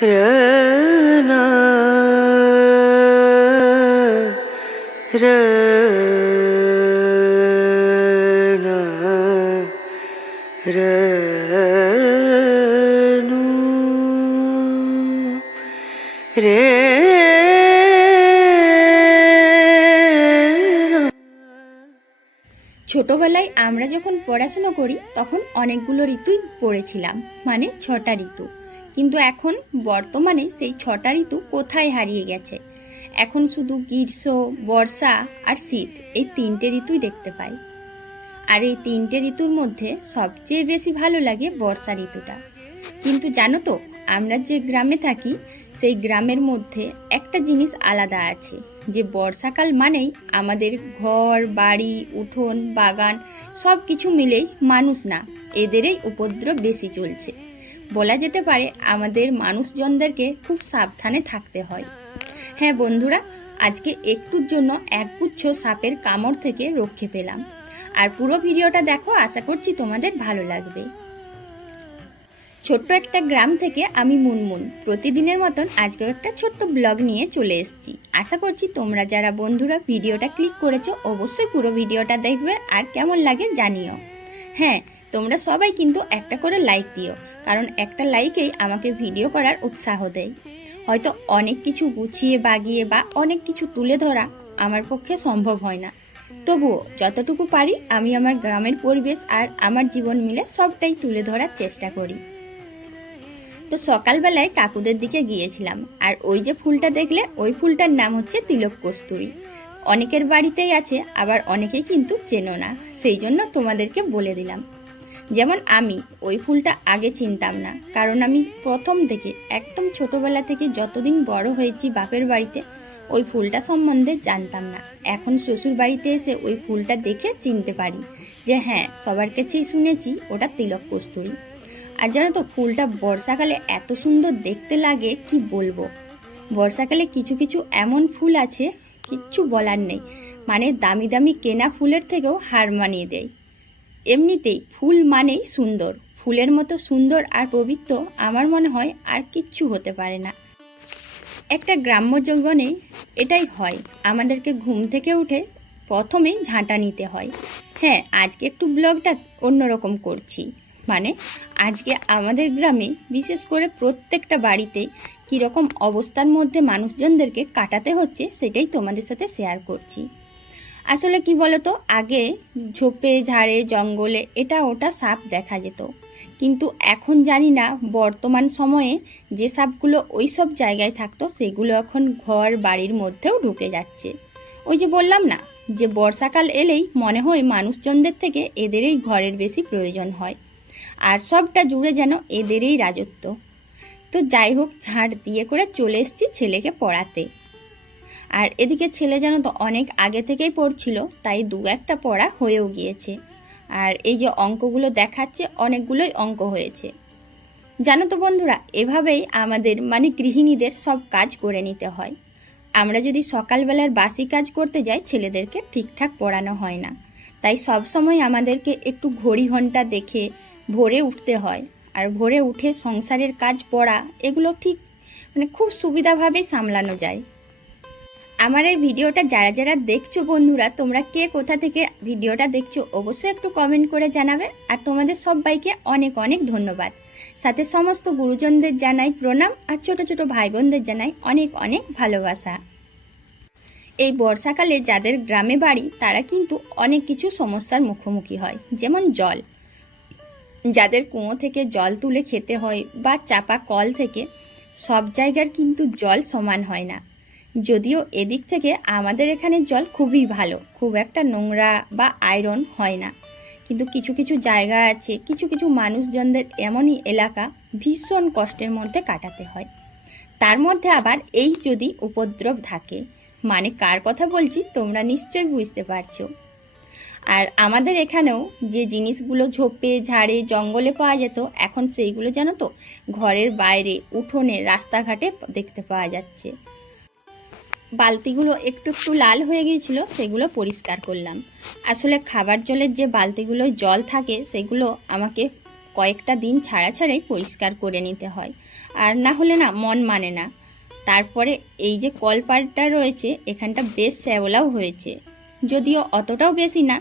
रना रना रनु रे। ছোটবেলায় আমরা যখন পড়াশোনা করি তখন অনেকগুলো ঋতুই পড়েছিলাম, মানে 6টা ঋতু। কিন্তু এখন বর্তমানে সেই 6টা ঋতু কোথায় হারিয়ে গেছে। এখন শুধু গ্রীষ্ম, বর্ষা আর শীত, এই 3টে ঋতুই দেখতে পাই। আর এই 3টে ঋতুর মধ্যে সবচেয়ে বেশি ভালো লাগে বর্ষা ঋতুটা। কিন্তু জানো তো, আমরা যে গ্রামে থাকি সেই গ্রামের মধ্যে একটা জিনিস আলাদা আছে, যে বর্ষাকাল মানেই আমাদের ঘর বাড়ি উঠোন বাগান সব কিছু মিলেই মানুষ না, এদেরই উপদ্রব বেশি চলছে। বলা যেতে পারে আমাদের মানুষজনদেরকে খুব সাবধানে থাকতে হয়। হ্যাঁ বন্ধুরা, আজকে একটুর জন্য একগুচ্ছ সাপের কামড় থেকে রক্ষে পেলাম। আর পুরো ভিডিওটা দেখো, আশা করছি তোমাদের ভালো লাগবে। ছোট্ট একটা গ্রাম থেকে আমি মুনমুন প্রতিদিনের মতন আজকেও একটা ছোট্ট ব্লগ নিয়ে চলে এসেছি। আশা করছি তোমরা যারা বন্ধুরা ভিডিওটা ক্লিক করেছো অবশ্যই পুরো ভিডিওটা দেখবে আর কেমন লাগে জানিও। হ্যাঁ, তোমরা সবাই কিন্তু একটা করে লাইক দিও, কারণ একটা লাইকেই আমাকে ভিডিও করার উৎসাহ দেয়। হয়তো অনেক কিছু গুছিয়ে বাগিয়ে বা অনেক কিছু তুলে ধরা আমার পক্ষে সম্ভব হয় না, তবুও যতটুকু পারি আমি আমার গ্রামের পরিবেশ আর আমার জীবন মিলে সবটাই তুলে ধরার চেষ্টা করি। তো সকালবেলায় কাকুদের দিকে গিয়েছিলাম, আর ওই যে ফুলটা দেখলে ওই ফুলটার নাম হচ্ছে তিলক কস্তুরী। অনেকের বাড়িতেই আছে, আবার অনেকেই কিন্তু চেনো না, সেই জন্য তোমাদেরকে বলে দিলাম। যেমন আমি ওই ফুলটা আগে চিনতাম না, কারণ আমি প্রথম থেকে একদম ছোটবেলা থেকে যতদিন বড় হয়েছি বাপের বাড়িতে ওই ফুলটা সম্বন্ধে জানতাম না। এখন শ্বশুর বাড়িতে এসে ওই ফুলটা দেখে চিনতে পারি যে হ্যাঁ, সবার কাছেই শুনেছি ওটা তিলক কস্তুরী। আর জানো তো, ফুলটা বর্ষাকালে এত সুন্দর দেখতে লাগে কি বলবো। বর্ষাকালে কিছু কিছু এমন ফুল আছে কিচ্ছু বলার নেই, মানে দামি দামি কেনা ফুলের থেকেও হার মানিয়ে দেয়। এমনিতেই ফুল মানেই সুন্দর, ফুলের মতো সুন্দর আর পবিত্র আমার মনে হয় আর কিচ্ছু হতে পারে না। একটা গ্রাম্য জীবনে এটাই হয়, আমাদেরকে ঘুম থেকে উঠে প্রথমেই ঝাঁটা নিতে হয়। হ্যাঁ, আজকে একটু ব্লগটা অন্যরকম করছি, মানে আজকে আমাদের গ্রামে বিশেষ করে প্রত্যেকটা বাড়িতেই কীরকম অবস্থার মধ্যে মানুষজনদেরকে কাটাতে হচ্ছে সেটাই তোমাদের সাথে শেয়ার করছি। আসলে কি বলতো, আগে ঝোপে ঝাড়ে জঙ্গলে এটা ওটা সাপ দেখা যেত, কিন্তু এখন জানি না বর্তমান সময়ে যে সাপগুলো ওই সব জায়গায় থাকতো সেগুলো এখন ঘর বাড়ির মধ্যেও ঢুকে যাচ্ছে। ওই যে বললাম না, যে বর্ষাকাল এলেই মনে হয় মানুষজনদের থেকে এদেরই ঘরের বেশি প্রয়োজন হয়, আর সবটা জুড়ে যেন এদেরই রাজত্ব। তো যাই হোক, ঝাড় দিয়ে করে চলে এসেছি ছেলেকে পড়াতে। আর এদিকে ছেলে যেন তো অনেক আগে থেকেই পড়ছিল, তাই দু একটা পড়া হয়েও গিয়েছে। আর এই যে অঙ্কগুলো দেখাচ্ছে, অনেকগুলোই অঙ্ক হয়েছে। জানো তো বন্ধুরা, এভাবেই আমাদের মানে গৃহিণীদের সব কাজ করে নিতে হয়। আমরা যদি সকালবেলার বাসি কাজ করতে যাই ছেলেদেরকে ঠিকঠাক পড়ানো হয় না, তাই সব সময় আমাদেরকে একটু ঘড়ি ঘন্টা দেখে ভোরে উঠতে হয়। আর ভোরে উঠে সংসারের কাজ পড়া এগুলো ঠিক মানে খুব সুবিধাভাবেই সামলানো যায়। আমার এই ভিডিওটা যারা যারা দেখছো বন্ধুরা, তোমরা কে কোথা থেকে ভিডিওটা দেখছো অবশ্যই একটু কমেন্ট করে জানাবে। আর তোমাদের সবাইকে অনেক অনেক ধন্যবাদ। সাথে সমস্ত গুরুজনদের জানাই প্রণাম, আর ছোট ছোট ভাই বোনদের জানাই অনেক অনেক ভালোবাসা। এই বর্ষাকালে যাদের গ্রামে বাড়ি তারা কিন্তু অনেক কিছু সমস্যার মুখোমুখি হয়, যেমন জল। যাদের কুয়ো থেকে জল তুলে খেতে হয় বা চাপা কল থেকে, সব জায়গার কিন্তু জল সমান হয় না। যদিও এদিক থেকে আমাদের এখানে জল খুবই ভালো, খুব একটা নোংরা বা আয়রন হয় না, কিন্তু কিছু কিছু জায়গা আছে, কিছু কিছু মানুষজনদের এমনই এলাকা ভীষণ কষ্টের মধ্যে কাটাতে হয়। তার মধ্যে আবার এই যদি উপদ্রব থাকে, মানে কার কথা বলছি তোমরা নিশ্চয়ই বুঝতে পারছো। আর আমাদের এখানেও যে জিনিসগুলো ঝোপে ঝাড়ে জঙ্গলে পাওয়া যেত, এখন সেইগুলো জানো তো ঘরের বাইরে উঠোনে রাস্তাঘাটে দেখতে পাওয়া যাচ্ছে। বালতিগুলো একটু একটু লাল হয়ে গিয়েছিল, সেগুলো পরিষ্কার করলাম। আসলে খাবার জলের যে বালতিগুলো জল থাকে সেগুলো আমাকে কয়েকটা দিন ছাড়া ছাড়াই পরিষ্কার করে নিতে হয়। আর না হলে না মন মানে না। তারপরে এই যে কলপাড়টা রয়েছে এখানটা বেশ শ্যাওলাও হয়েছে, যদিও অতটাও বেশি না,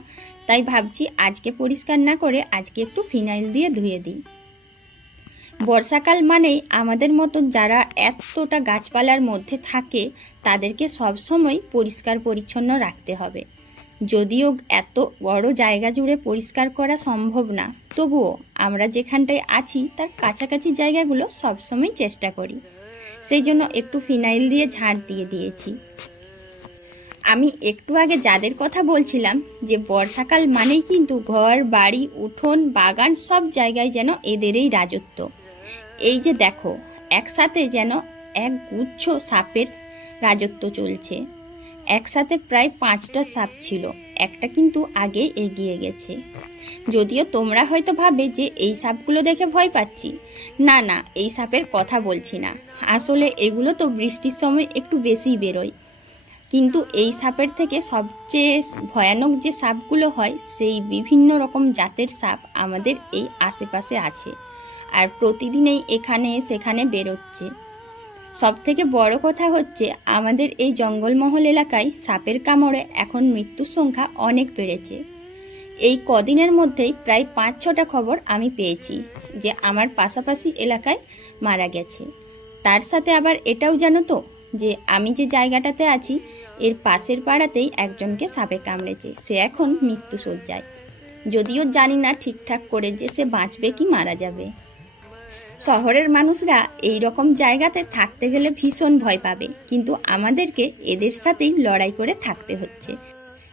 তাই ভাবছি আজকে পরিষ্কার না করে আজকে একটু ফিনাইল দিয়ে ধুয়ে দিই। বর্ষাকাল মানেই আমাদের মতো যারা এতটা গাছপালার মধ্যে থাকে তাদেরকে সবসময় পরিষ্কার পরিচ্ছন্ন রাখতে হবে। যদিও এত বড় জায়গা জুড়ে পরিষ্কার করা সম্ভব না, তবুও আমরা যেখানটায় আছি তার কাছাকাছি জায়গাগুলো সবসময় চেষ্টা করি। সেই জন্য একটু ফিনাইল দিয়ে ঝাড় দিয়ে দিয়েছি। আমি একটু আগে যাদের কথা বলছিলাম যে বর্ষাকাল মানেই কিন্তু ঘর বাড়ি উঠোন বাগান সব জায়গায় যেন এদেরই রাজত্ব। এই যে দেখো একসাথে যেন এক গুচ্ছ সাপের রাজত্ব চলছে। একসাথে প্রায় 5টা সাপ ছিল, একটা কিন্তু আগে এগিয়ে গেছে। যদিও তোমরা হয়তো ভাবে যে এই সাপগুলো দেখে ভয় পাচ্ছি, না না, এই সাপের কথা বলছি না। আসলে এগুলো তো বৃষ্টির সময় একটু বেশিই বেরোয়, কিন্তু এই সাপের থেকে সবচেয়ে ভয়ানক যে সাপগুলো হয় সেই বিভিন্ন রকম জাতের সাপ আমাদের এই আশেপাশে আছে, আর প্রতিদিনই এখানে সেখানে বেরোচ্ছে। সবথেকে বড় কথা হচ্ছে আমাদের এই জঙ্গলমহল এলাকায় সাপের কামড়ে এখন মৃত্যুর সংখ্যা অনেক বেড়েছে। এই কদিনের মধ্যেই প্রায় 5-6টা খবর আমি পেয়েছি যে আমার পাশাপাশি এলাকায় মারা গেছে। তার সাথে আবার এটাও জানো তো যে আমি যে জায়গাটাতে আছি এর পাশের পাড়াতেই একজনকে সাপে কামড়েছে, সে এখন মৃত্যুশয্যায়। যদিও জানি না ঠিকঠাক করে যে সে বাঁচবে কি মারা যাবে। শহরের মানুষরা এই রকম জায়গাতে থাকতে গেলে ভীষণ ভয় পাবে, কিন্তু আমাদেরকে এদের সাথেই লড়াই করে থাকতে হচ্ছে।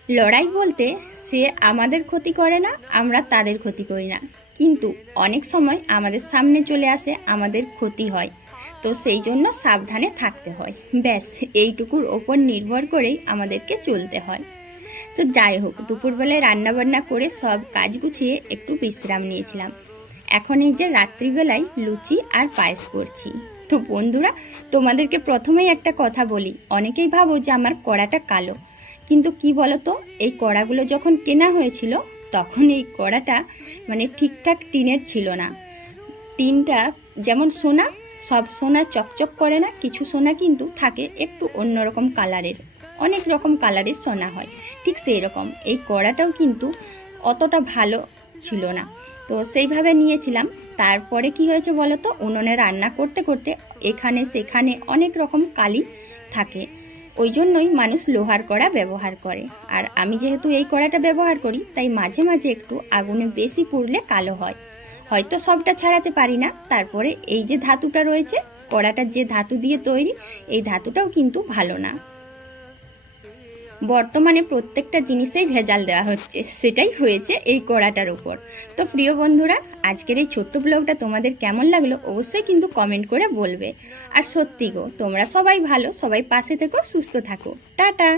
লড়াই বলতে সে আমাদের ক্ষতি করে না, আমরা তাদের ক্ষতি করি না, কিন্তু অনেক সময় আমাদের সামনে চলে আসে, আমাদের ক্ষতি হয়, তো সেই জন্য সাবধানে থাকতে হয়। ব্যাস এইটুকুর ওপর নির্ভর করেই আমাদেরকে চলতে হয়। তো যাই হোক, দুপুরবেলায় রান্নাবান্না করে সব কাজ গুছিয়ে একটু বিশ্রাম নিয়েছিলাম। এখন এই যে রাত্রিবেলায় লুচি আর পায়েস করছি। তো বন্ধুরা, তোমাদেরকে প্রথমেই একটা কথা বলি, অনেকেই ভাবো যে আমার কড়াটা কালো, কিন্তু কি বলতো, এই কড়াগুলো যখন কেনা হয়েছিল তখন এই কড়াটা মানে ঠিকঠাক টিনের ছিল না। টিনটা যেমন সোনা, সব সোনা চকচক করে না, কিছু সোনা কিন্তু থাকে একটু অন্যরকম কালারের, অনেক রকম কালারের সোনা হয়, ঠিক সেই রকম এই কড়াটাও কিন্তু অতটা ভালো ছিল না। তো সেইভাবে নিয়েছিলাম। তারপরে কি হয়েছে বলো তো, উনুনে রান্না করতে করতে এখানে সেখানে অনেক রকম কালি থাকে, ওই জন্যই মানুষ লোহার কড়া ব্যবহার করে। আর আমি যেহেতু এই কড়াটা ব্যবহার করি তাই মাঝে মাঝে একটু আগুনে বেশি পুড়লে কালো হয়। হয়তো সবটা ছাড়াতে পারি না, তারপরে এই যে ধাতুটা রয়েছে, কড়াটার যে ধাতু দিয়ে তৈরি, এই ধাতুটাও কিন্তু ভালো না। বর্তমানে প্রত্যেকটা জিনিসেই ভেজাল দেওয়া হচ্ছে, সেটাই হয়েছে এই কড়াটার উপর। তো প্রিয় বন্ধুরা, আজকের এই ছোট্ট ব্লগটা তোমাদের কেমন লাগলো অবশ্যই কিন্তু কমেন্ট করে বলবে। আর সত্যি গো, তোমরা সবাই ভালো, সবাই পাশে থেকো, সুস্থ থাকো, টাটা।